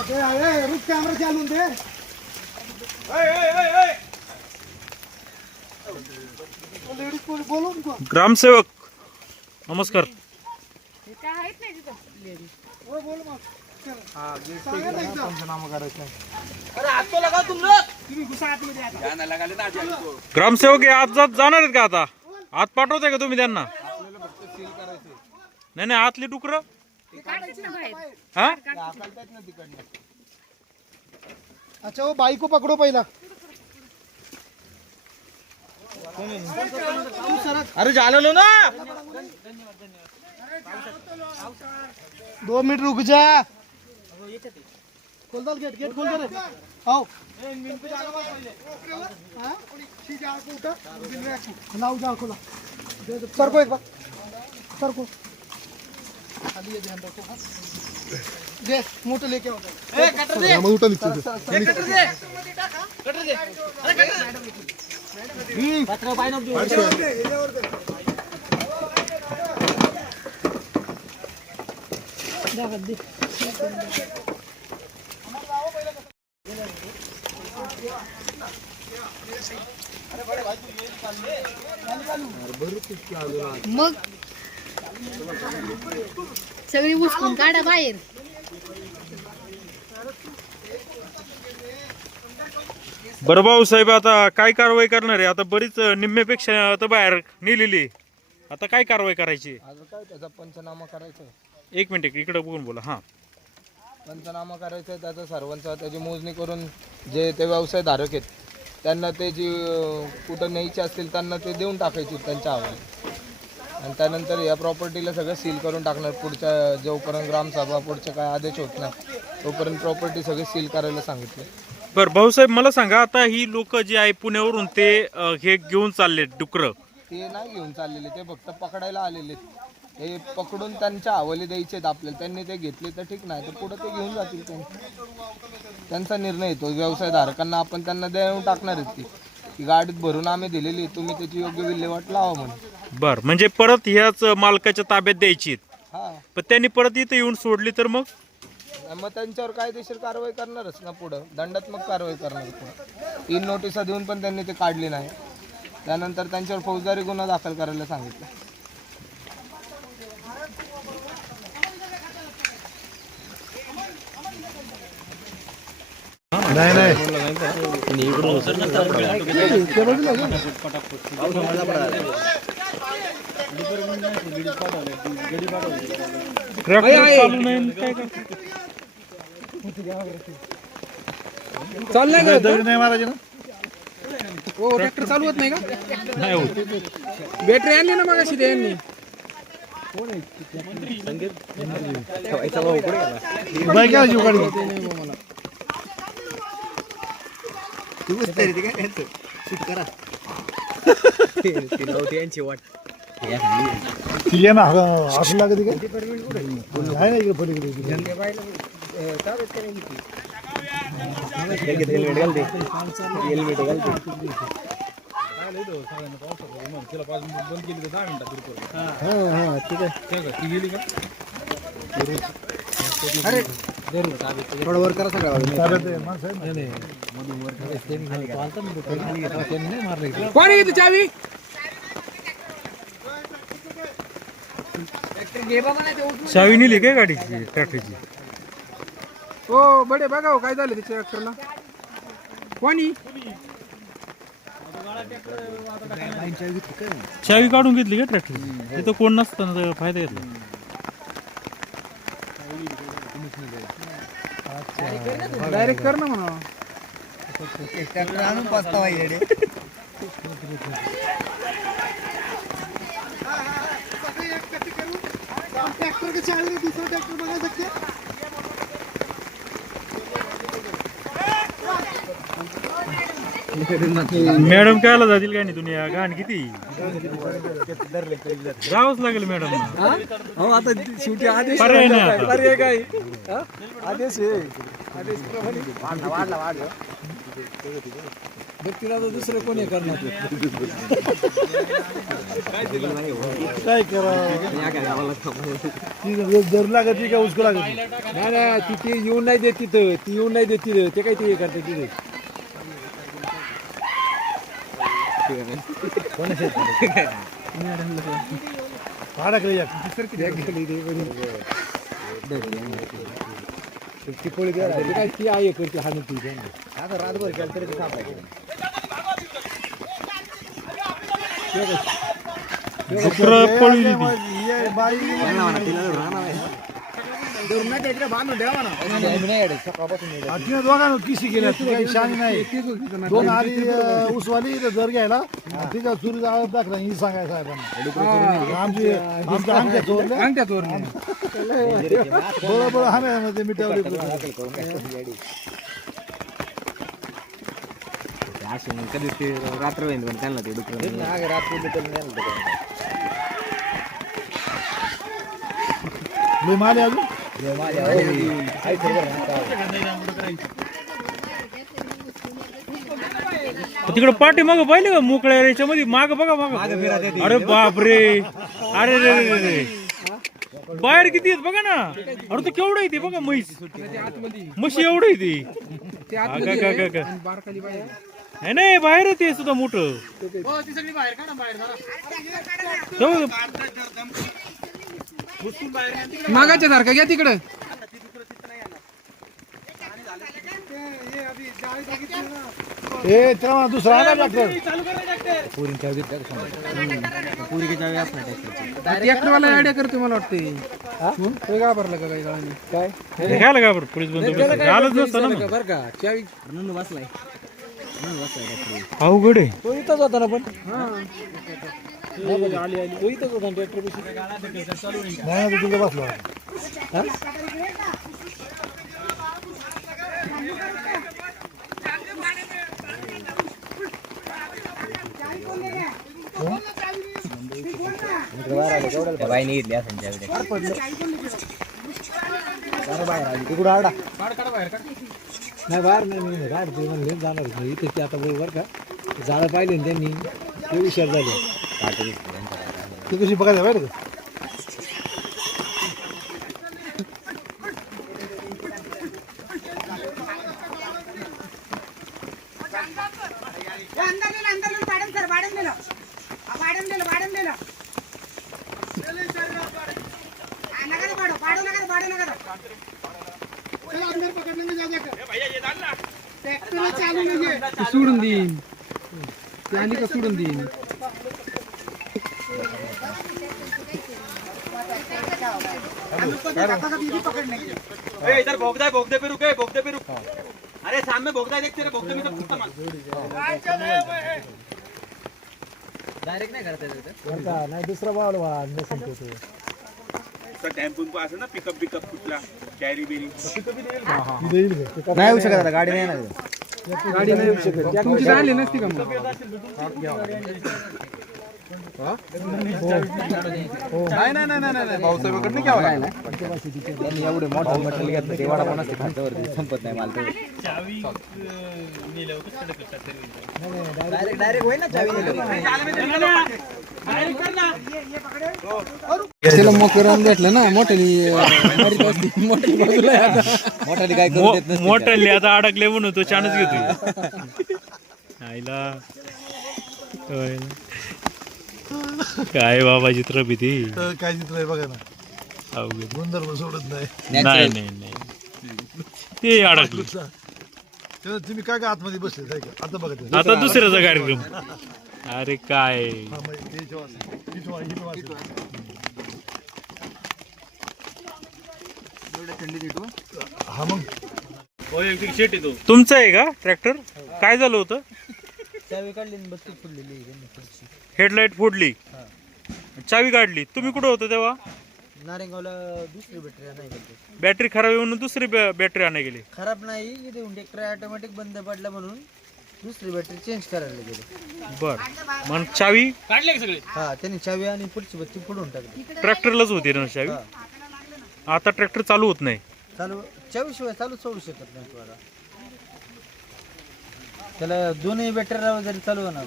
रुक कॅमेरा चालून दे. ग्रामसेवक नमस्कार. ग्रामसेवक हे आज जाणार आहेत का? आता आत पाठवताय का तुम्ही त्यांना? नाही नाही, आतली डुकर हा. अच्छा वो बाई को पकड़ो पहिला. अरे झालेलो ना. 2 मिनट रुक जा. खोल दल गेट. गेट खोल दे. आओ लाओ जा खोला. सर को एक बार सर को दे. मोठं लेके आओ. कटर दे. कटर दे. कटर दे. अरे कटर. पत्र पाय नको दे. मग सगळी उचकून काढा बाहेर. बरं भाऊ साहेब, आता काय कारवाई करणार आहे? आता बरीच निम्म्यापेक्षा आता बाहेर नेलेली. आता काय कारवाई करायची? काय त्याचा पंचनामा करायचा. एक मिनिट इकडे बघून बोला. हा, पंचनामा करायचा आहे त्याचा सर्वांचा. त्याची मोजणी करून जे ते व्यवसाय धारक आहेत त्यांना ते जी कुठं न्यायचे असतील त्यांना ते देऊन टाकायची त्यांच्या हवाले. आणि त्यानंतर या प्रॉपर्टीला सगळं सील करून टाकणार. पुढच्या जोपर्यंत ग्रामसभा पुढचे काय आदेश होत नाही तोपर्यंत प्रॉपर्टी सगळे सील करायला सांगितले. बरं भाऊसाहेब, मला सांगा, आता ही लोक जे आहे पुण्यावरून ते हे घेऊन चालले डुकर, ते नाही घेऊन चाललेले, ते फक्त पकडायला आलेले. हे पकडून त्यांच्या हवाली द्यायचे आहेत आपल्याला. त्यांनी ते घेतले तर ठीक, नाही तर पुढे ते घेऊन जातील. त्यांचा निर्णय येतो. व्यवसाय धारकांना आपण त्यांना देऊन टाकणार आहेत. ती गाडीत भरून आम्ही दिलेली, तुम्ही त्याची योग्य विल्हेवाट लावा म्हणून. बर, म्हणजे परत ह्याच मालकाच्या ताब्यात द्यायची. हा, पण त्यांनी परत इथे येऊन सोडली तर मग त्यांच्यावर कायदेशीर कारवाई करणारच ना. पुढं दंडात्मक कारवाई करणार. पुढं 3 नोटिसा देऊन पण त्यांनी ते काढली नाही. त्यानंतर त्यांच्यावर फौजदारी गुन्हा दाखल करायला सांगितलं. नाही नाही चाललंय का? दगड नाही मारायचे ना. हो, ट्रॅक्टर चालू होत नाही का? नाही होत. बॅटरी आणली ना मगाशी त्यांनी. बाईक आहे जीव काढून. ती आहे ना असं लागत आहे ना इकडे पलीकडे. थोडं वर करा सगळं. कोणी घेतली चावी? चावी नेली काय गाडीची, ट्रॅक्टरची? हो बडे बघा हो, काय झालं त्याच्या ट्रॅक्टरला. कोणी चावी काढून घेतली का ट्रॅक्टरची? तिथं कोण नसताना फायदा घेतला. डायरेक्ट कर ना म्हणा. आणून पस्तावा येडे. ट्रॅक्टर के चावी दूसरा ट्रॅक्टर बना सकते. मॅडम कायला जातील काय नाही दुनिया घाण किती. जावंच लागेल मॅडम. हो, आता शेवटी आदेश. पर्याय नाही आता. पर्याय काय? आदेश आहे. आदेश वाढला. व्यक्तीला तर दुसरं कोणी करणार. काय करा ती जर लागत का उसको लागत नाही नाही ती येऊन नाही देत तिथं, ती येऊन नाही देत तिथं, ते काय ते करते तिथे. अडकले या ती पोळी द्या, ते काय ती आहे करते हाणून ती. आता रातभर केलं तरी सापायचं. पळली बाई दोघांना किशी गेल्या काही शाणी नाही. दोन आली उसवाली दर घ्यायला तिचा सुरू जाळत दाखला ही सांगायचं साहेबांना आमची आमच्या चोरल्या बरोबर हा नाही ते मिटवले कधीच ते रात्र होईल पण त्यांना ते डुकर लय माले अजून तिकडे पाठी माग पाहिले का मोकळ्या याच्यामध्ये माग बघा माग. अरे बापरे, अरे रे रे रे, बाहेर किती आहेत बघा ना. अरे तो केवढं आहे ते बघा, म्हशी एवढं आहे ती. नाही नाही बाहेर आहे ते सुद्धा मोठं. मागाच्या सारखं घ्या तिकडं. तेव्हा दुसरा आला डॉक्टर ट्रॅक्टरवाला आयडिया करतो मला वाटते. तो घाबरला का काही गावाने काय घ्यायला का बरं पोलीस बंदोबस्त घालच नसतं ना. बरं का चावी बसलाय अवघड आहे. तो इथंच होता ना पण. आली तो इथंच होता ट्रॅक्टर नाही तुझं बसलो बाईने घेतली असं बाहेर आली तिकडं आडा नाही बाहेर नाही मी बाहेर ते म्हणले जाणार नाही इथे ते आता बरोबर का झाडं पाहिले ना त्यांनी ते हुशार झाले. ती कशी बघायला पाहिजे का सोडून देईन ते आणि का सोडून देईन. इधर भोगदा है, भोगदे पे रुके, भोगदे पे रुक. अरे सामने भोगदा है, देख तेरे भोगदे में तो कुत्ता मार. डायरेक्ट नाही करता येत बरं का नाही दुसरा बाळ नसेल तो टेम्पो को असं ना पिकअप बिकअप कुठला कॅरी बेरी देईल का? नाही येऊ शकत आता गाडी नाही ना गाडी नाही येऊ शकत. त्या तुमची झाली नसती का मग. भाऊसाहेबांकडे त्यांनी एवढे मोठं मटेरियल घेतलं ते वाडा पण असते खात्यावरती संपत नाही मला डायरेक्ट होईल ना त्याला मकरान भेटलं ना मोठ्याने मोठ्या बाजूला आहे आता. मोठाली काय करू देत नसते. मोठ्याले आता अडकले म्हणून तो चानच घेतोय. आईला होय ना. काय बाबा चित्रपती तर काय चित्र आहे बघा ना अवघड. गुणधर्म सोडत नाही नाही नाही नाही ते अडकले. तेव्हा तुम्ही काय काय आतमध्ये बसले काय का आता बघा ते. आता दुसऱ्याचा कार्यक्रम. अरे काय हा, मग ते जेव्हा असेल. ही जेव्हा असेल. हा मग तुमचं आहे का ट्रॅक्टर? काय झालं होतं? चावी काढली आणि बत्ती फुडलेली हेडलाईट फोडली, चावी काढली. तुम्ही कुठं होतं तेव्हा? नारेगावला दुसरी बॅटरी नाही गेली. बॅटरी खराब आहे म्हणून दुसरी बॅटरी आणायला गेली. खराब नाही इथे ट्रॅक्टर ऑटोमॅटिक बंद पडला म्हणून दुसरी बॅटरी चेंज करायला गेली. बर, मग चावी हा त्यांनी चावी आणि पुढची बत्ती फोडून टाकली. ट्रॅक्टरलाच होती ना चावी. आता ट्रॅक्टर चालू होत नाही. चालू चावी शिवाय चालूच होऊ शकत नाही तुम्हाला. त्याला दोन्ही बॅटरी जरी चालू होणार